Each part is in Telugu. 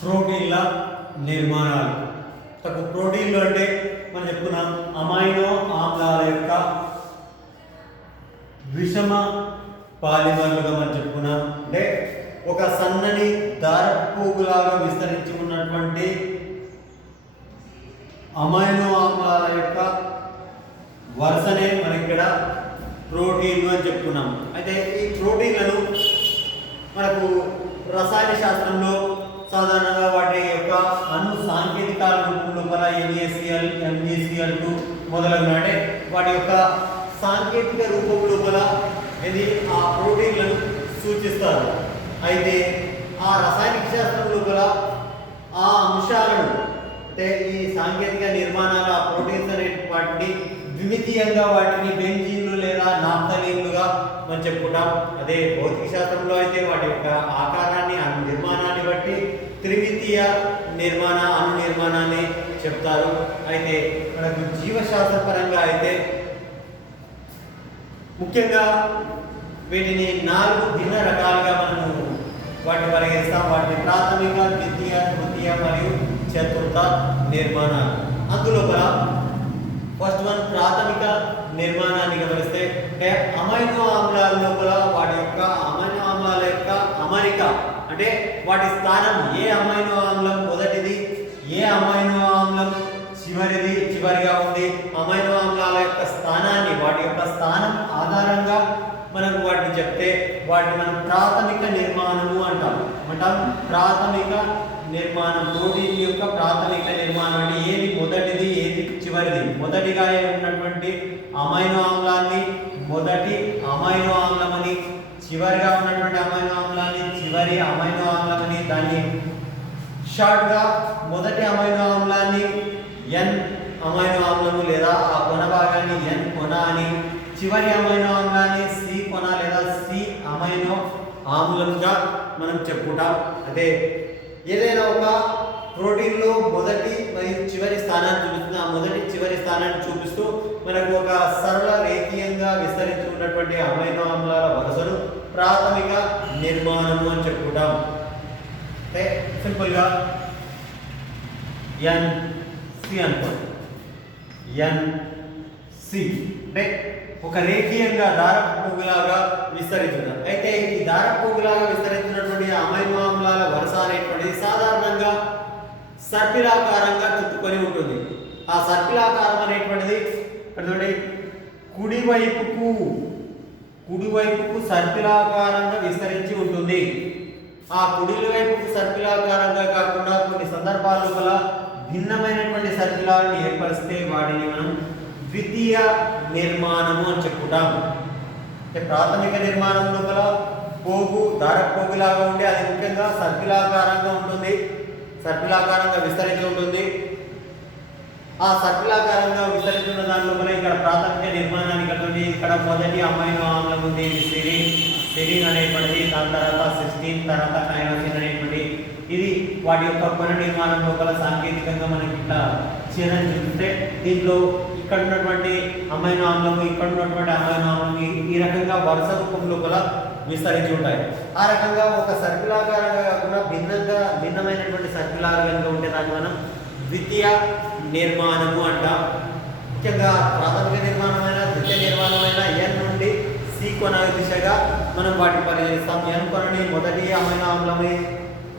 ప్రోటీన్ల నిర్మాణాలు. ప్రోటీన్లు అంటే మనం చెప్పుకున్నాం అమైనో ఆమ్లాల యొక్క విషమ పాలిమర్లుగా మనం చెప్పుకున్నాం. అంటే ఒక సన్నని దారపు పోగులాగా విస్తరించి ఉన్నటువంటి అమైనో ఆమ్లాల యొక్క వరుసనే మనం ఇక్కడ ప్రోటీన్లు అని చెప్పుకున్నాం. అయితే ఈ ప్రోటీన్లను మనకు రసాయన శాస్త్రంలో సాధారణంగా వాటి యొక్క అణు సాంకేతికాల రూపం లోపల NaCl, MgCl2 మొదలగున అంటే వాటి యొక్క సాంకేతిక రూపం లోపల ఇది ఆ ప్రోటీన్లను సూచిస్తారు. అయితే ఆ రసాయనిక శాస్త్రం లోపల ఆ అంశాలను అంటే ఈ సాంకేతిక నిర్మాణాలు ఆ ప్రోటీన్స్ అనే వాటిని ద్విమితీయంగా వాటిని బెంజీన్లు లేదా నాఫ్థలీన్లుగా మనం చెప్పుకుంటాం. అదే భౌతిక శాస్త్రంలో అయితే వాటి యొక్క ఆకారాన్ని అణు నిర్మాణాన్ని బట్టి త్రిమితీయ అణు నిర్మాణాన్ని చెప్తారు. అయితే మనకు జీవశాస్త్రపరంగా అయితే ముఖ్యంగా వీటిని 4 భిన్న రకాలుగా మనము వాటిని పరిగణిస్తాం. వాటిని ప్రాథమిక, ద్వితీయ, తృతీయ మరియు చతుర్థ నిర్మాణాలు. అందులోపల ఫస్ట్ వన్ ప్రాథమిక నిర్మాణాన్ని గమనిస్తే అంటే అమైనో ఆమ్లాల లోపల వాటి యొక్క అమైనో ఆమ్లాల యొక్క అమరిక అంటే వాటి స్థానం ఏ అమైనో ఆమ్లం మొదటిది, ఏ అమైనో ఆమ్లం చివరిగా ఉంది, అమైనో ఆమ్లాల యొక్క స్థానాన్ని వాటి యొక్క స్థానం ఆధారంగా మనకు వాటిని చెప్తే వాటిని మనం ప్రాథమిక నిర్మాణము అంటాం. ప్రాథమిక నిర్మాణం ప్రోటీన్ యొక్క ప్రాథమిక నిర్మాణం అంటే ఏది మొదటిది ఏది చివరిది. మొదటిగా ఉన్నటువంటి అమైనో ఆమ్లాన్ని మొదటి అమైనో ఆమ్లమని, చివరిగా ఉన్నటువంటి అమైనో ఆమ్లాన్ని చివరి అమైనో ఆమ్లమని, దాన్ని షార్ట్గా మొదటి అమైనో ఆమ్లాన్ని N అమైనో ఆమ్లము లేదా ఆ కొన భాగాన్ని N కొన అని, చివరి అమైనో ఆమ్లాన్ని C కొన లేదా C అమైనో ఆమ్లంగా మనం చెప్పుకుంటాం. అదే ఏదైనా ఒక ప్రోటీన్లో మొదటి మరియు చివరి స్థానాన్ని చూపిస్తుంది. ఆ మొదటి చివరి స్థానాన్ని చూపిస్తూ మనకు ఒక సరళ రేఖీయంగా విస్తరించి ఉన్నటువంటి అమైనో ఆమ్లాల వరుసను ప్రాథమిక నిర్మాణము అని చెప్పుకుంటాం. అంటే సింపుల్గా NC అనుకోండి. NC అంటే ఒక రేఖీయంగా దారపు పోగులాగా విస్తరించున్నారు. అయితే ఈ దారపు పోగులాగా విస్తరించినటువంటి అమైనో ఆమ్లాల వరుస అనేటువంటిది సాధారణంగా సర్పిలాకారంగా చుట్టుకొని ఉంటుంది. ఆ సర్పిలాకారం అనేటువంటిది చూడండి కుడివైపుకు సర్పిలాకారంగా విస్తరించి ఉంటుంది. ఆ కుడివైపుకు సర్పిలాకారంగా కాకుండా కొన్ని సందర్భాల లోపల భిన్నమైనటువంటి సర్పిలాలను ఏర్పరిస్తే వాటిని మనం ద్వితీయ నిర్మాణము అని చెప్పుకుంటాం. అంటే ప్రాథమిక నిర్మాణం లోపల దారపు పోగులాగా ఉండి అది ముఖ్యంగా సర్పిలాకారంగా ఉంటుంది, సర్పిలాకారంగా విస్తరించి ఉంటుంది. ఆ సర్పిలాకారంగా విస్తరించిన దాని లోపల ఇక్కడ ప్రాథమిక నిర్మాణాన్ని కట్టుకొని ఇక్కడ మొదటి అమైనో ఆమ్లం ఉంది సెరీన్ అనేటువంటిది, దాని తర్వాత సిస్టీన్, తర్వాత కైనోసిన్ అనేటువంటి ఇది వాటి యొక్క కొన నిర్మాణం లోపల సాంకేతికంగా మనకి ఇట్లా చేయడానికి చూస్తే దీంట్లో ఇక్కడ ఉన్నటువంటి అమైనో ఆమ్లము ఇక్కడ ఉన్నటువంటి అమైనో ఆమ్లం ఈ రకంగా వరుస రూపం లోపల విస్తరించి ఉంటాయి. ఆ రకంగా ఒక సర్పిలాకారంగా కాకుండా భిన్నమైనటువంటి సర్పిలాకారంగా ఉంటే దాన్ని మనం ద్వితీయ నిర్మాణము అంటాం. ముఖ్యంగా ప్రాథమిక నిర్మాణమైన ద్వితీయ నిర్మాణమైన N నుండి C కొన దిశగా మనం వాటిని పరిగణిస్తాం. N కొనని మొదటి అమైనో ఆమ్లమని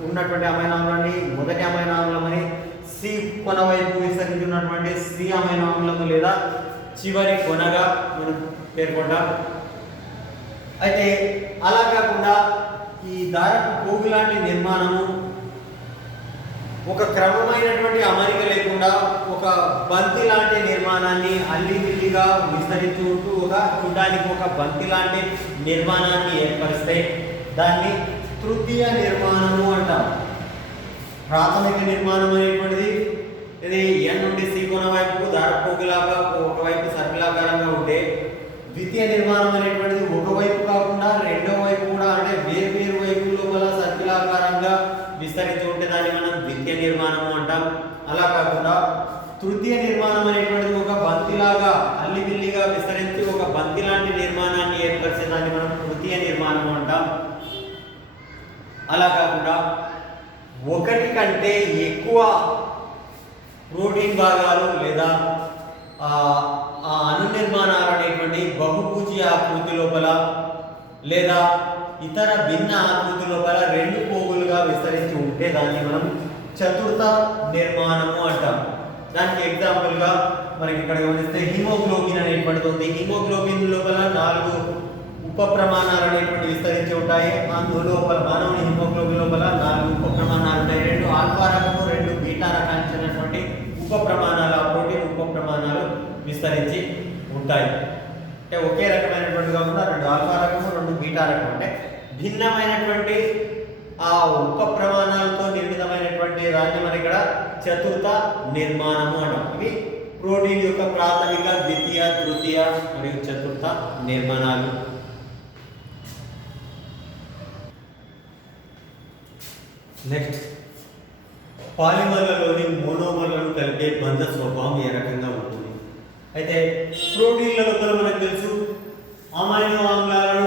ఉన్నటువంటి అమైనో ఆమ్లాన్ని మొదటి అమైనో ఆమ్లమని, C కొన వైపు విస్తరించినటువంటి C అమైనో ఆమ్లము లేదా చివరి కొనగా మనం పేర్కొంటాం. అయితే అలా కాకుండా ఈ దారపు పోగు లాంటి నిర్మాణము ఒక క్రమమైనటువంటి అమరిక లేకుండా ఒక బంతి లాంటి నిర్మాణాన్ని అల్లిబిల్లిగా విస్తరించుకుంటూ చూడడానికి ఒక బంతి లాంటి నిర్మాణాన్ని ఏర్పరిస్తే దాన్ని తృతీయ నిర్మాణము అంటాం. ప్రాథమిక నిర్మాణం అనేటువంటిది ఇది N నుండి C కొన వైపు దారపు పోగులాగా ఒకవైపు సర్పిలాకారంగా ఉంటే, ద్వితీయ నిర్మాణం అనేటువంటిది ఒకవైపు కాకుండా రెండో వైపు కూడా అంటే వేరు వైపు లోపల సర్పిలాకారంగా విస్తరించి ఉంటే దాన్ని మనం ద్వితీయ నిర్మాణము అంటాం. అలా కాకుండా తృతీయ నిర్మాణం అనేటువంటిది ఒక బంతిలాగా అల్లిబిల్లిగా విస్తరించి ఒక బంతి లాంటి నిర్మాణాన్ని ఏర్పరిచే దాన్ని మనం తృతీయ నిర్మాణము అంటాం. అలా కాకుండా ఒకటి కంటే ఎక్కువ ప్రోటీన్ భాగాలు లేదా ఆ అణు నిర్మాణాలు అనేటువంటి బహుభుజి ఆకృతి లోపల లేదా ఇతర భిన్న ఆకృతి లోపల రెండు పోగులుగా విస్తరించి ఉంటే దాన్ని మనం చతుర్థ నిర్మాణము అంటాం. దానికి ఎగ్జాంపుల్ గా మనకి ఇక్కడ గమనిస్తే హిమోగ్లోబిన్ అనేటువంటిది ఉంది. హిమోగ్లోబిన్ లోపల 4 ఉప ప్రమాణాలు అనేటువంటి విస్తరించి ఉంటాయి. అందులోపల మానవుని హిమోగ్లోబిన్ లోపల 4 ఉప ప్రమాణాలు ఉంటాయి. 2 ఆల్ఫా రకము 2 బీటా రకానికి ఉప ప్రమాణాలు ప్రోటీన్ ఉప ప్రమాణాలు విస్తరించి ఉంటాయి. అంటే ఒకే రకమైనటువంటి కాకుండా 2 ఆల్ఫా రకము 2 బీటా రకం అంటే భిన్నమైనటువంటి ఆ ఉప ప్రమాణాలతో నిర్మితమైనటువంటి దాన్ని మనం ఇక్కడ చతుర్థ నిర్మాణము అంటాం. ఇవి ప్రోటీన్ యొక్క ప్రాథమిక, ద్వితీయ, తృతీయ మరియు చతుర్థ నిర్మాణాలు. నెక్స్ట్, పాలిమర్లలోని మోనోమర్లను కలిపే బంధ స్వభావం ఏ రకంగా ఉంటుంది? అయితే ప్రోటీన్ల లోపల మనకు తెలుసు అమైనో ఆమ్లాలను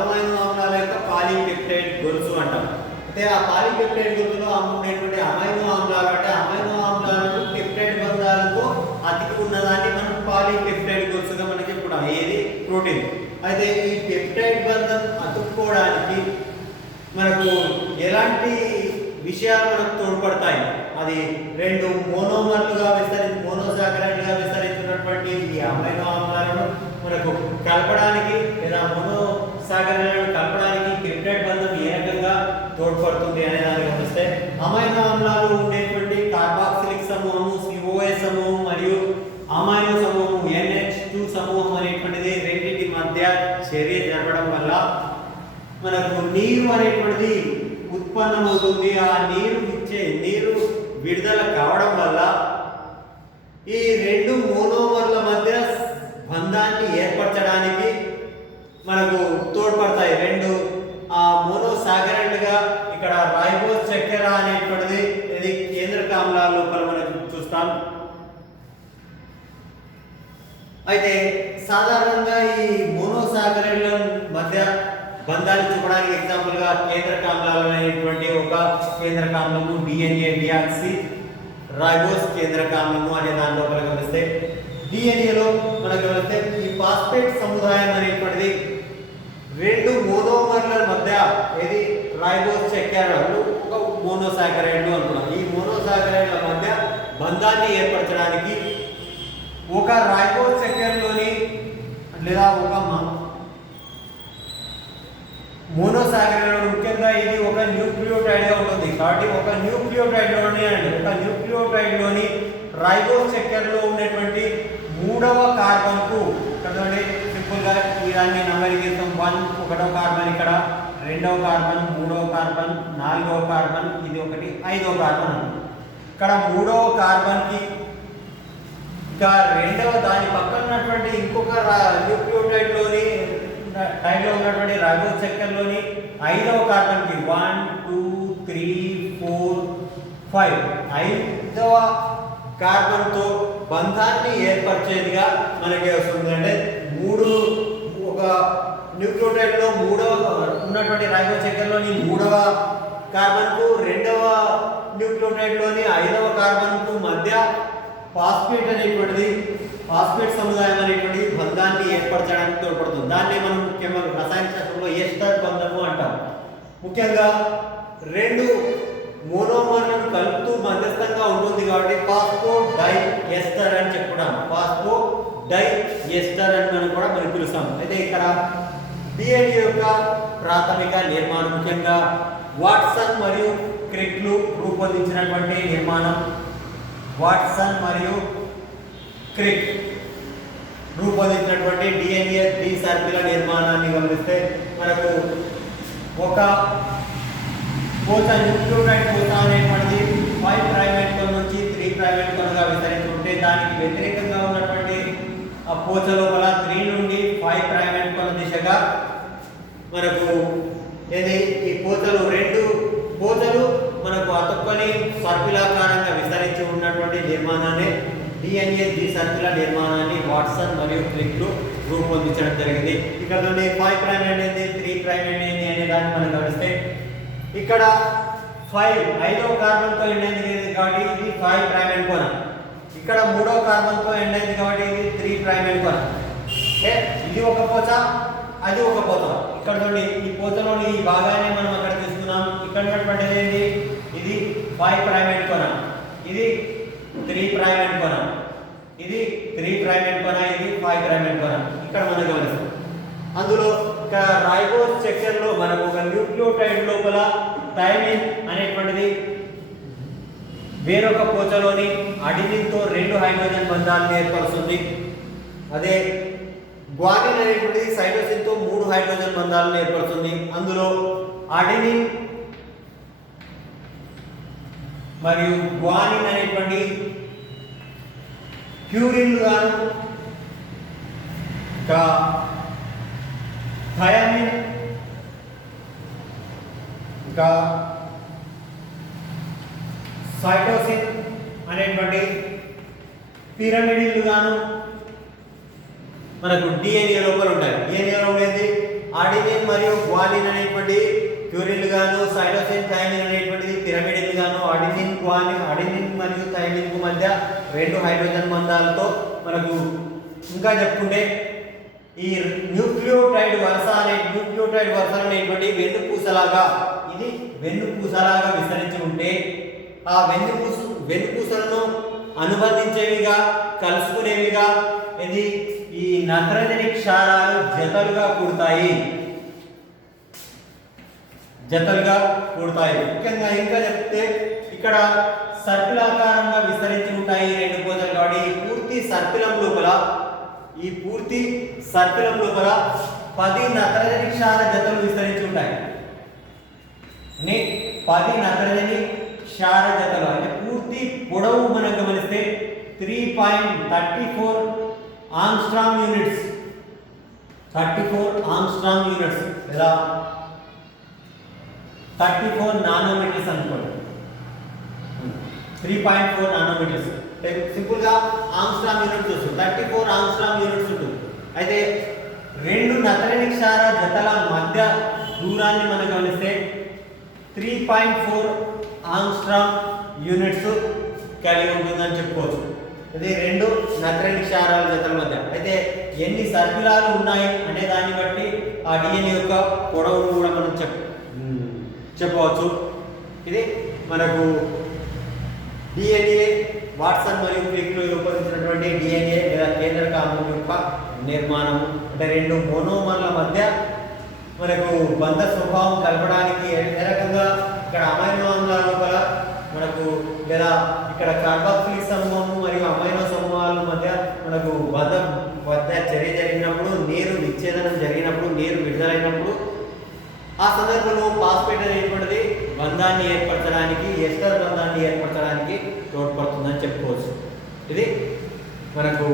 అమైనో ఆమ్లాల యొక్క పాలీపెప్టైడ్ గొలుసు అంటాం. అయితే ఆ పాలీపెప్టైడ్ గొలుసులో ఉండేటువంటి అమైనో ఆమ్లాలు అంటే అమైనో ఆమ్లాలను పెప్టైడ్ బంధాలతో అతికి ఉన్నదాన్ని మనం పాలీపెప్టైడ్ గొలుసుగా మనకి చెప్పుకుంటాం. ఏది? ప్రోటీన్. అయితే ఈ పెప్టైడ్ బంధం అతుక్కోవడానికి మనకు ఎలాంటి విషయాలు మనకు తోడ్పడతాయి? అది 2 మోనోమర్లుగా మోనోసాకరైడ్లుగా విస్తరించినటువంటి ఈ అమైనో ఆమ్లాలను మనకు కలపడానికి లేదా మోనోసాకరైడ్లను కలపడానికి పెప్టైడ్ బంధం ఏ రకంగా తోడ్పడుతుంది అనే దాన్ని గమనిస్తే అమైనో ఆమ్లాలు ఉండేటువంటి కార్బాక్సిలిక్ సమూహము COS సమూహం మరియు అమైనో సమూహం NH2 సమూహం అనేటువంటిది రెండింటి మధ్య చర్య జరగడం వల్ల మనకు నీరు అనేటువంటిది ఉత్పన్నమవుతుంది. ఆ నీరు విడుదల కావడం వల్ల ఈ 2 మోనోమర్ల మధ్య బంధాన్ని ఏర్పరచడానికి మనకు తోడ్పడతాయి. 2 మోనోసాకరైడ్లుగా ఇక్కడ రైబోస్ చక్కెర అనేటువంటిది ఇది కేంద్రక ఆమ్లాల లోపల మనం చూస్తాం. అయితే సాధారణంగా ఈ మోనోసాకరైడ్ల మధ్య బంధాన్ని చూపడానికి ఎగ్జాంపుల్ గా కేంద్రక ఆమ్లాలు అనేటువంటి ఒక కేంద్రక ఆమ్లము DNA డియాక్సీ రైబోస్ కేంద్రక ఆమ్లము అనే దాని లోపల గమనిస్తే DNA లో మనకు గమనిస్తే ఈ ఫాస్ఫేట్ సముదాయం అనేటువంటిది 2 మోనోమర్ల మధ్య ఏది రైబోస్ చక్కెరలు ఒక మోనోసాకరైడ్లు అనుకున్నాం. ఈ మోనోసాకరైడ్ల మధ్య బంధాన్ని ఏర్పరచడానికి ఒక రైబోస్ చక్కెరలోని లేదా ఒక మోనోసాకరైడ్ ముఖ్యంగా ఇది ఒక న్యూక్లియోటైడ్ గా ఉంటుంది. కాబట్టి ఒక న్యూక్లియోటైడ్ లోని రైబోస్ చక్కెరలో ఉన్నటువంటి 3వ కార్బన్ కు కదండి సింపుల్ గా దాన్ని నంబరింగ్ చేస్తాం. 1వ కార్బన్ ఇక్కడ, 2వ కార్బన్, 3వ కార్బన్, 4వ కార్బన్, ఇది ఒకటి, 5వ కార్బన్. ఇక్కడ 3వ కార్బన్ కి ఇంకా 2వ దాని పక్కన ఉన్నటువంటి ఇంకొక న్యూక్లియోటైడ్ లోని టైంలో ఉన్నటువంటి రైబోస్ చక్కెరలోని 5వ కార్బన్ కి 1 2 3 4 5 5వ కార్బన్ తో బంధాన్ని ఏర్పరిచేదిగా మనకి వస్తుంది. అంటే ఒక న్యూక్లియోటైడ్ లో 3వ ఉన్నటువంటి రైబోస్ చక్కెరలోని 3వ కార్బన్ కు 2వ న్యూక్లియోటైడ్ లోని 5వ కార్బన్ కు మధ్య ఫాస్ఫేట్ సముదాయం అనేటువంటి బంధాన్ని ఏర్పరచడానికి తోడ్పడుతుంది. దాన్ని మనం ముఖ్యంగా రసాయన శాస్త్రంలో ఎస్టర్ బంధము అంటాం. ముఖ్యంగా 2 మోనోమర్లను కలుపుతూ మధ్యస్థంగా ఉంటుంది కాబట్టి ఫాస్ఫో డై ఎస్టర్ అని చెప్పుకుంటాం. ఫాస్ఫో డై ఎస్టర్ అని మనం పిలుస్తాం. అయితే ఇక్కడ DNA యొక్క ప్రాథమిక నిర్మాణం ముఖ్యంగా వాట్సన్ మరియు క్రిక్లు రూపొందించినటువంటి నిర్మాణం. వాట్సన్ మరియు క్రిక్ రూపొందించినటువంటి DNA ద్విసర్పిల నిర్మాణాన్ని గమనిస్తే మనకు ఒక న్యూక్లియోటైడ్ పోత అనేటువంటిది 5 ప్రైమేట్ కోన్ నుంచి 3 ప్రైమేట్ కోన్గా విస్తరించి ఉంటే దానికి వ్యతిరేకంగా ఉన్నటువంటి ఆ పోచ లోపల 3 నుండి 5 ప్రైమేట్ కోన్ దిశగా మనకు ఈ పోచలు 2 పోచలు మనకు అతుక్కొని సర్పిలాకారంగా విస్తరించి ఉన్నటువంటి నిర్మాణాన్ని DNA ద్విసర్పిల నిర్మాణాన్ని వాట్సన్ మరియు క్రిక్లు రూపొందించడం జరిగింది. ఇక్కడ నుండి 5 ప్రైమేట్ ఏంది 3 ప్రైమేట్ ఏంది అనే దాన్ని మనం గమనిస్తే ఇక్కడ ఐదవ కార్బన్ తో ఎండ్ అయింది కాబట్టి ఇది 5 ప్రైమ్ ఎండ్ కోణం. ఇక్కడ మూడవ కార్బన్ తో ఎండ్ అయింది కాబట్టి ఇది 3 ప్రైమ్ ఎండ్ కోణం. ఓకే, ఇది ఒక పోత, అది ఒక పోత. ఇక్కడ చూడండి, ఈ పోతలోని ఈ భాగాన్ని మనం అక్కడ తీసుకున్నాం. ఇక్కడ ఉన్నటువంటిది ఏంటి, ఇది 5 ప్రైమ్ ఎండ్ కోణం, ఇది 3 ప్రైమ్ ఎండ్ కోణం, ఇది 3 ప్రైమ్ ఎండ్ కోణం, ఇది 5 ప్రైమ్ ఎండ్ కోణం. ఇక్కడ మనం గమనిస్తాం. అందులో ఇక్కడ రైబోస్ స్ట్రక్చర్ లో మనకు ఒక న్యూక్లియోటైడ్ లోపల థైమిన్ అనేటువంటిది వేరొక పోచలోని అడినిన్ తో 2 హైడ్రోజన్ బంధాలను ఏర్పరుస్తుంది. అదే గ్వానిన్ అనేటువంటిది సైటోసిన్ తో 3 హైడ్రోజన్ బంధాలను ఏర్పరుస్తుంది. అందులో అడినిన్ మరియు గ్వానిన్ అనేటువంటి ప్యూరిన్లు గాను, ఇంకా థైమిన్, ఇంకా సైటోసిన్ అనేటువంటి పిరమిడిన్లు గాను మనకు డిఎన్ఏ లోపల ఉంటాయి. డిఎన్ఏలో ఉండేది అడినిన్ మరియు గ్వానిన్ అనేటువంటి ప్యూరిన్లు గాను, సైటోసిన్ థైమిన్ అనేటువంటిది పిరమిడిన్లు గాను, అడినిన్ మరియు థైమిన్ కు మధ్య 2 హైడ్రోజన్ బంధాలతో మనకు ఇంకా చెప్పుకుంటే ఈ న్యూక్లియోటైడ్ వరుస అనేటువంటి వెన్నుపూసలాగా, ఇది వెన్నుపూసలాగా విస్తరించి ఉంటే ఆ వెన్నుపూసలను అనుబంధించేవిగా, కలుసుకునేవిగా ఇది ఈ నత్రజని క్షారాలు జతలుగా కూడతాయి. ముఖ్యంగా ఇంకా చెప్తే ఇక్కడ సర్పిలాకారంగా విస్తరించి ఉంటాయి 2 పోతలు. కాబట్టి ఈ పూర్తి సర్పిలం లోపల 10 నత్రజని క్షార జతలు విస్తరించి ఉంటాయి. 10 నత్రజని క్షార జతలు అంటే పూర్తి పొడవు మనం గమనిస్తే 3.34 ఆంగ్స్ట్రామ్ యూనిట్స్, 34 ఆంగ్స్ట్రామ్ యూనిట్స్ లేదా 34 నానోమీటర్స్ అనుకోండి. 3.4 నానోమీటర్స్ సింపుల్ గా ఆంగ్స్ట్రామ్ యూనిట్స్ వస్తుంది. 34 ఆంగ్స్ట్రామ్ యూనిట్స్ ఉంటుంది. అయితే 2 నత్రజని క్షార జతల మధ్య దూరాన్ని మనం గమనిస్తే 3.4 ఆంగ్స్ట్రామ్ యూనిట్స్ కలిగి ఉంటుందని చెప్పుకోవచ్చు. ఇది 2 నత్రజని క్షారాల జతల మధ్య. అయితే ఎన్ని సర్పిలాలు ఉన్నాయి అనే దాన్ని బట్టి ఆ డిఎన్ఏ యొక్క పొడవును కూడా మనం చెప్పవచ్చు. ఇది మనకు డిఎన్ఏ వాట్సన్ మరియు క్రిక్లో రూపొందించినటువంటి డిఎన్ఏ లేదా కేంద్రక ఆమ్లం యొక్క నిర్మాణం. అంటే 2 మోనోమర్ల మధ్య మనకు బంధ స్వభావం కలపడానికి ఏ రకంగా ఇక్కడ అమైనో ఆమ్లాల లోపల మనకు లేదా ఇక్కడ కార్బాక్సిలిక్ సమూహము మరియు అమైనో సమూహాల మధ్య మనకు బంధం చర్య జరిగినప్పుడు, నీరు విచ్ఛేదనం జరిగినప్పుడు, నీరు విడుదలైనప్పుడు ఆ సందర్భంలో ఫాస్ఫేట్ అనేటువంటిది బంధాన్ని ఏర్పరచడానికి, ఎస్టర్ బంధాన్ని ఏర్పరచడానికి తోడ్పడుతుందని చెప్పుకోవచ్చు. ఇది మనకు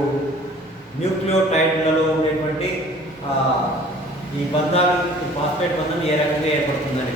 న్యూక్లియోటైడ్లలో ఉండేటువంటి ఈ బంధాలు, ఫాస్ఫేట్ బంధం ఏ రకంగా ఏర్పడుతుందని.